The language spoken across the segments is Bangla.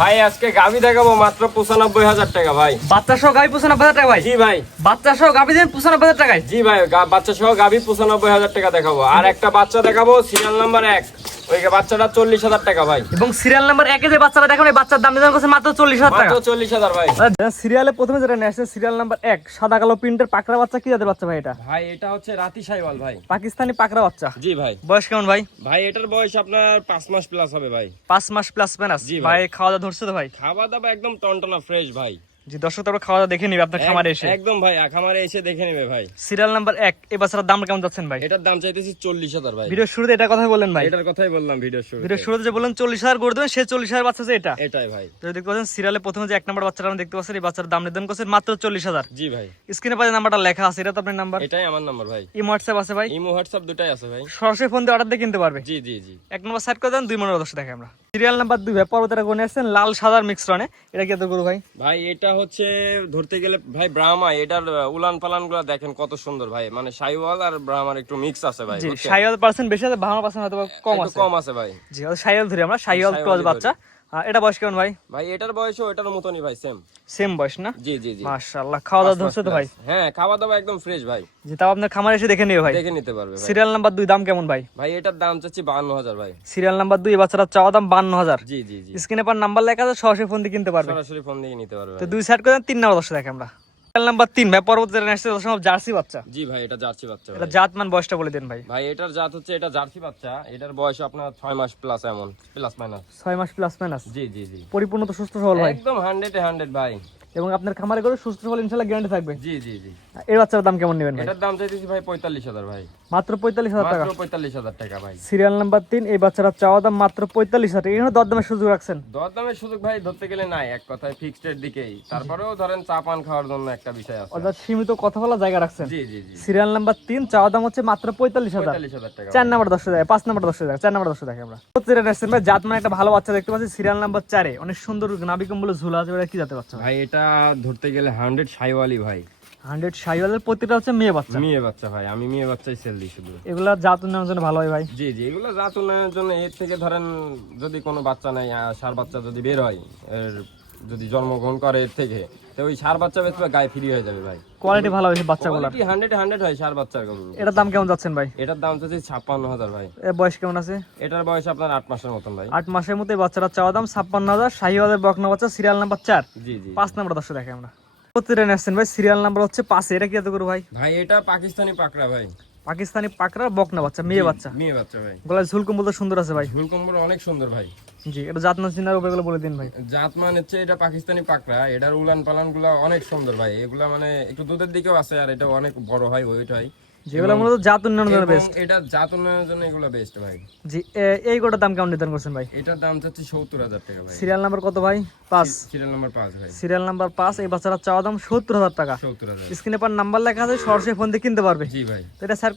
ভাই আজকে গাবি দেখাবো মাত্র পঁচানব্বই হাজার টাকা ভাই। বাচ্চা সহ গাবি পঁচানব্বই হাজার টাকা ভাই? জি ভাই। বাচ্চা সহ গাবি দেন পঁচানব্বই হাজার টাকায়? জি ভাই বাচ্চা সহ গাবি পঁচানব্বই হাজার টাকা দেখাবো। আর একটা বাচ্চা দেখাবো সিরিয়াল নাম্বার এক। ওই বাচ্চাটা চল্লিশ হাজার টাকা ভাই। এবং সিরিয়াল নাম্বার একে যে বাচ্চাটা দেখেন এই বাচ্চার দাম নির্ধারণ মাত্র চল্লিশ হাজার টাকা। চল্লিশ হাজার ভাই। সিরিয়ালে প্রথমে যেটা নিয়ে সিরিয়াল নাম্বার এক সাদা কালো প্রিন্টের পাকড়া বাচ্চা কি জাতের বাচ্চা ভাই এটা? ভাই এটা হচ্ছে রাতি সাইওয়াল ভাই। পাকিস্তানি পাকড়া বাচ্চা। জি ভাই। বয়স কেমন ভাই? ভাই এটার বয়স আপনার পাঁচ মাস প্লাস হবে ভাই। পাঁচ মাস প্লাস প্যানাস জি। ভাই। খাওয়া দাওয়া ধরছে তো ভাই? খাওয়া দাওয়া একদম টনটনা ফ্রেশ ভাই। জি দর্শক তারপর খাওয়া দাওয়া দেখে নিবে আপনার খামারে এসে। একদম ভাই খামারে এসে দেখে নেবে ভাই। সিরিয়াল নাম্বার এক বাচ্চার দাম কেমন যাচ্ছেন ভাই? এটার দাম চাইতেছি চল্লিশ হাজার ভাই। ভিডিও শুরুতে এটা কথা ভাই। এটার কথাই বললাম ভিডিও শুরু ভিডিও শুরুতে যে বললেন চল্লিশ হাজার করে দেবেন সে চল্লিশ হাজার বাচ্চা যে এটা। এটাই ভাই। তো দেখতে পাচ্ছেন সিরিয়ালে প্রথমে যে এক নম্বর বাচ্চাটা আমরা দেখতে পাচ্ছেন এই বাচ্চার দাম নির্ধারণ করছেন মাত্র চল্লিশ হাজার। জি ভাই। স্ক্রিনে পাশে নাম্বারটা লেখা আছে এটা তো আপনার নাম্বার? এটাই আমার নাম্বার ভাই। এই হোয়াটসঅ্যাপ আছে ভাই? ইমো হোয়াটসঅ্যাপ দুটাই আছে ভাই। সরাসরি ফোন দিয়ে অর্ডার দিয়ে কিনতে পারবে। জি জি জি। এক নম্বর সাইড করে দেন দুই নম্বর দশ দেখে আমরা। সিরিয়াল নাম্বার দুই ভাই পর্বতের কোনে আসছেন লাল সাদার মিক্সরনে এটা কি এত গরু ভাই? ভাই এটা হচ্ছে ধরতে গেলে ভাই ব্রাহ্মা এটার উলান পালানগুলা দেখেন কত সুন্দর ভাই। মানে সাইওয়াল আর ব্রাহ্মার একটু মিক্স আছে ভাই সাইওয়াল পার্সেন্ট বেশি আছে ব্রাহ্মা পার্সেন্ট হয়তো কম আছে। কম আছে ভাই। জি সাইওয়াল ধরি আমরা সাইওয়াল ক্রস বাচ্চা। এটা বয়স কেমন ভাই? ভাই এটার এটার মতনই ভাই সেম সেম বয়স না? জি জি জি। মাশাআল্লাহ খাওয়া দাওয়া ধরছে তো ভাই? হ্যাঁ খাওয়া দাওয়া একদম ফ্রেশ ভাই। জি তাও আপনার খামারে এসে দেখে নিও ভাই। দেখে নিতে পারবে ভাই। সিরিয়াল নাম্বার দুই দাম কেমন ভাই? ভাই এটার দাম চাচ্ছি বাহান্ন হাজার ভাই। সিরিয়াল নাম্বার দুই এই বাচ্চাটা চাওয়া দাম বান্ন হাজার। জি জি জি। স্ক্রিনে পার নাম্বার লেখা আছে সরাসরি ফোন দিয়ে কিনতে পারবে। সরাসরি ফোন দিয়ে নিতে পারবে তো দুই সাইড করে তিন নাম্বার দশটা দেখে আমরা। নাম্বার তিন ভাই পরবর্তী ন্যাশনাল দশ জার্সি বাচ্চা। জি ভাই এটা জার্সি বাচ্চা এটা জাত মান বয়সটা বলে দেন ভাই। ভাই এটার জাত হচ্ছে এটা জার্সি বাচ্চা। এটার বয়স আপনার ছয় মাস প্লাস এমন প্লাস মাইনাস ছয় মাস প্লাস মাইনাস জি জি জি। পরিপূর্ণ তো সুস্থ সবল ভাই। একদম হান্ড্রেড হান্ড্রেড ভাই। এবং আপনার খামারে করে সুস্থ সবল ইনশাল্লাহ গ্যারান্টি থাকবে। জি জি জি। এর বাচ্চার দাম কেমন নেবেন এটার দাম চাইতেছি ভাই পঁয়তাল্লিশ হাজার ভাই। মাত্র পঁয়তাল্লিশ হাজার টাকা। পঁয়তাল্লিশ হাজার টাকা ভাই। সিরিয়াল নাম্বার তিন এই বাচ্চারা চাওয়া দাম মাত্র পঁয়তাল্লিশ হাজার। টাকা দরদামের সুযোগ রাখছেন। দর দামের সুযোগ ভাই ধরতে গেলে নাই এক কথায় ফিক্সড এর দিকেই। তারপরেও ধরেন চা পান খাওয়ার জন্য একটা বিষয় আছে। অর্থাৎ সীমিত কথা বলা জায়গা রাখছেন। জি জি জি। সিরিয়াল নাম্বার তিন চাওয়া দাম হচ্ছে মাত্র পঁয়তাল্লিশ হাজার। টাকা চার নাম্বার দশটা দেখে পাঁচ নাম্বার দশটা দেখে চার নাম্বার দশটা দেখে আমরা। ভাই? জাত মানে একটা ভালো বাচ্চা দেখতে পাচ্ছি সিরিয়াল নাম্বার চারে। অনেক সুন্দর নাবিকম বলে ঝুলা আছে কি জাতের বাচ্চা? ভাই এটা ধরতে গেলে হান্ড্রেড সাইওয়ালি ভাই। হান্ড্রেড শাহিওয়ালের প্রতিটা হচ্ছে মেয়ে বাচ্চা। মেয়ে বাচ্চা ভাই আমি মেয়ে বাচ্চাই সেল দিই শুধু। এগুলা জাত উন্নয়নের জন্য ভালো হয় ভাই। জি জি এগুলো জাত উন্নয়নের জন্য এর থেকে ধরেন যদি কোনো বাচ্চা নেই ষাঁড় বাচ্চা যদি বের হয় এর যদি জন্মগ্রহণ করে এর থেকে তো ওই ষাঁড় বাচ্চা বেচবে গায়ে ফ্রি হয়ে যাবে ভাই। কোয়ালিটি ভালো হয়েছে বাচ্চাগুলার। কোয়ালিটি হান্ড্রেড হান্ড্রেড হয় ষাঁড় বাচ্চার গরু এটার দাম কেমন যাচ্ছেন ভাই? এটার দাম হচ্ছে ছাপ্পান্ন হাজার ভাই। এর বয়স কেমন আছে? এটার বয়স আপনার আট মাসের মতন ভাই। আট মাসের মধ্যে এই বাচ্চাটা চাওয়া দাম ছাপ্পান্ন হাজার শাহিওয়ালের বকনা বাচ্চা সিরিয়াল নাম্বার চার। জি জি পাঁচ নাম্বার দশটা দেখে আমরা। প্রতিটা আসছেন ভাই সিরিয়াল নাম্বার হচ্ছে পাশে এটা কি এত করে ভাই? ভাই এটা পাকিস্তানি পাকড়া ভাই। পাকিস্তানি পাকড়া বকনা বাচ্চা মেয়ে বাচ্চা। মেয়ে বাচ্চা ভাই। গলায় ঝুলকুম বলতে সুন্দর আছে ভাই। ঝুলকম্বর অনেক সুন্দর ভাই। জি এটা জাত না চিনার উপায়গুলো বলে দিন ভাই। জাত মান হচ্ছে এটা পাকিস্তানি পাকড়া। এটার উলান পালানগুলা অনেক সুন্দর ভাই। এগুলা মানে একটু দুধের দিকেও আছে আর এটা অনেক বড় হয় ওয়েট হয়। যেগুলো মূলত জাত উন্নয়নের জন্য বেস্ট এটা জাত উন্নয়নের জন্য এগুলো বেস্ট ভাই। জি এই গোটার দাম কেমন নির্ধারণ করছেন ভাই? এটার দাম চাচ্ছি সত্তর হাজার টাকা ভাই। সিরিয়াল নাম্বার কত ভাই? পাঁচ। সিরিয়াল নাম্বার পাঁচ ভাই। সিরিয়াল নাম্বার পাঁচ এই চাওয়া দাম সত্তর হাজার টাকা। সত্তর হাজার। স্ক্রিনে পার নাম্বার লেখা আছে সরাসরি ফোন দিয়ে কিনতে পারবে। জি ভাই। তো এটা স্যার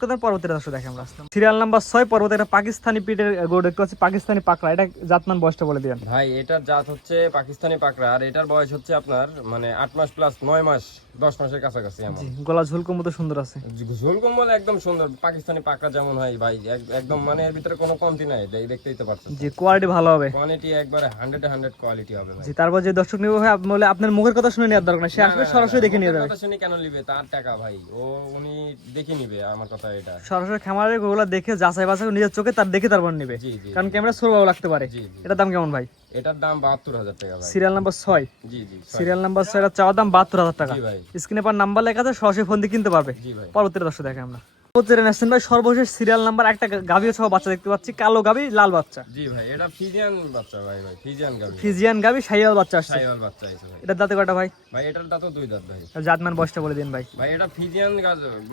দর্শক দেখে আমরা আসলাম। সিরিয়াল নাম্বার ছয় এটা পাকিস্তানি পিটের দেখতে পাচ্ছি পাকিস্তানি পাকড়া। এটা জাতমান বয়সটা বলে দিন ভাই এটার জাত হচ্ছে পাকিস্তানি পাকড়া আর এটার বয়স হচ্ছে আপনার মানে আট মাস প্লাস নয় মাস দশ মাসের কাছাকাছি গলা ঝুলকুম মতো সুন্দর আছে। ঝোল কম্বল একদম সুন্দর পাকিস্তানি পাকড়া যেমন হয় ভাই একদম মানে এর ভিতরে কোনো কমতি নাই এই দেখতেই তো পারছেন জি কোয়ালিটি ভালো হবে। কোয়ালিটি একবারে হান্ড্রেড হান্ড্রেড কোয়ালিটি হবে ভাই। জি তারপর যে দর্শক নিবে ভাই আপ- বলে আপনার মুখের কথা শুনে নেওয়ার দরকার নেই সে আসবে সরাসরি দেখে নিয়ে যাবে। কথা শুনি কেন নিবে? তার টাকা ভাই ও উনি দেখে নিবে আমার কথা এটা। সরাসরি খামারের গরুগুলা দেখে যাচাই বাছাই নিজের চোখে তার দেখে তারপর নিবে। কারণ ক্যামেরা সরু ভালো লাগতে পারে। এটার দাম কেমন ভাই? এটার দাম বাহাত্তর হাজার টাকা ভাই। সিরিয়াল নাম্বার ছয়? জি জি সিরিয়াল নাম্বার ছয় এর চাওয়া দাম বাহাত্তর হাজার টাকা। জি ভাই। স্ক্রিনে পার নাম্বার লেখা আছে সরাসরি ফোন দিয়ে কিনতে পারবে। জি ভাই। পরবর্তী দর্শক দেখে আমরা। ন্যাশনাল ভাই সর্বশেষ সিরিয়াল নাম্বার একটা গাভী সহ বাচ্চা দেখতে পাচ্ছি কালো গাভী লাল বাচ্চা। জি ভাই এটা ফিজিয়ান বাচ্চা ভাই ভাই ফিজিয়ান ফিজিয়ান গাভী বাচ্চা আসছে। বাচ্চা আছে ভাই। এটার দাঁতে কটা ভাই? ভাই এটার দাঁতও দুই দাঁত ভাই। জাতমান বয়সটা বলে দিন ভাই। ভাই এটা ফিজিয়ান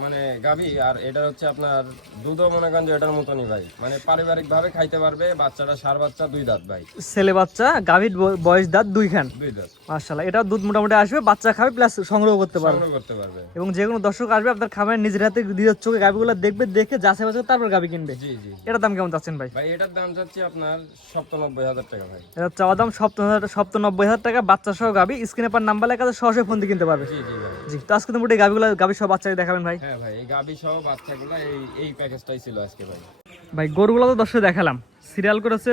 মানে গাবি আর এটা হচ্ছে আপনার দুধও মনে করেন যে এটার মতনই ভাই। মানে পারিবারিক ভাবে খাইতে পারবে বাচ্চাটা সার বাচ্চা দুই দাঁত ভাই। ছেলে বাচ্চা গাভীর বয়স দাঁত দুই খান দুই দাঁত। মার্শাল্লাহ এটা দুধ মোটামুটি আসবে বাচ্চা খাবে প্লাস সংগ্রহ করতে পারবে। সংগ্রহ করতে পারবে। এবং যে কোনো দর্শক আসবে আপনার খামারের নিজের হাতে নিজের চোখে গাভিগুলো দেখবে দেখে যাচাই বাছাই তারপর গাভি কিনবে। জি জি। এটার দাম কেমন চাচ্ছেন ভাই? ভাই এটার দাম চাচ্ছি আপনার সপ্তানব্বই হাজার টাকা ভাই। এটা চাওয়া দাম সপ্তাহ সপ্তানব্বই হাজার টাকা বাচ্চা সহ গাভি স্ক্রিনে পার নাম্বার লেখা আছে সরাসরি ফোন দিয়ে কিনতে পারবে। জি জি ভাই। জি তো আজকে মোটামুটি গাভিগুলো গাভি সহ বাচ্চাকে দেখাবেন ভাই। হ্যাঁ ভাই এই গাবি সহ বাচ্চাগুলো এই এই প্যাকেজটাই ছিল আজকে ভাই। ভাই গরুগুলো তো দর্শক দেখালাম। সিরিয়াল করেছে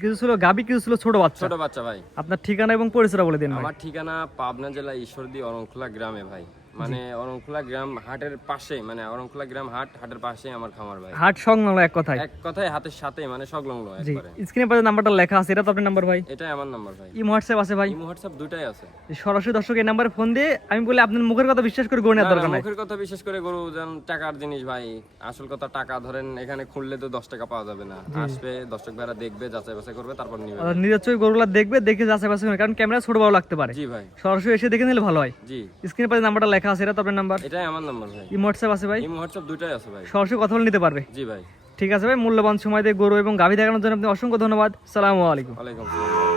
কিছু ছিল গাবি কিছু ছিল ছোট বাচ্চা। ছোট বাচ্চা ভাই। আপনার ঠিকানা এবং পরিচয় বলে দিন আমার ঠিকানা পাবনা জেলা ঈশ্বরদী অরংখোলা গ্রামে ভাই। মানে অরংখোলা গ্রাম হাটের পাশে মানে অরংখোলা গ্রাম হাট হাটের পাশে আমার খামার ভাই। হাট সংলগ্ন এক কথায়? এক কথায় হাতের সাথে মানে সংলগ্ন একবারে। স্ক্রিনে পাশে নাম্বারটা লেখা আছে এটা তো আপনার নাম্বার ভাই? এটাই আমার নাম্বার ভাই। ইমো হোয়াটসঅ্যাপ আছে ভাই? ইমো হোয়াটসঅ্যাপ দুটাই আছে। সরাসরি দর্শক এই নাম্বারে ফোন দিয়ে আমি বলি আপনার মুখের কথা বিশ্বাস করে নেওয়ার না, দরকার নাই। মুখের কথা বিশেষ করে গরু যেন টাকার জিনিস ভাই আসল কথা টাকা ধরেন এখানে খুললে তো দশ টাকা পাওয়া যাবে না। আসবে দর্শক ভাইরা দেখবে যাচাই বাছাই করবে তারপর নিবে। আর নিজের চোখে গরুগুলা দেখবে দেখে যাচাই বাছাই করবে, কারণ ক্যামেরা ছোট বড় লাগতে পারে। জি ভাই। সরাসরি এসে দেখে নিলে ভালো হয়। জি। স্ক্রিনে পাশে নাম্বারটা লেখা আছে এটা তো আপনার নাম্বার এটাই আমার নাম্বার ভাই। ইমো হোয়াটসঅ্যাপ আছে ভাই? ইমো হোয়াটসঅ্যাপ দুটাই আছে ভাই। সরাসরি কথা বলে নিতে পারবে? জি ভাই। ঠিক আছে ভাই মূল্যবান সময় দিয়ে গরু এবং গাভী দেখানোর জন্য আপনি অসংখ্য ধন্যবাদ। সালামু আলাইকুম। ওয়ালাইকুম আসসালাম।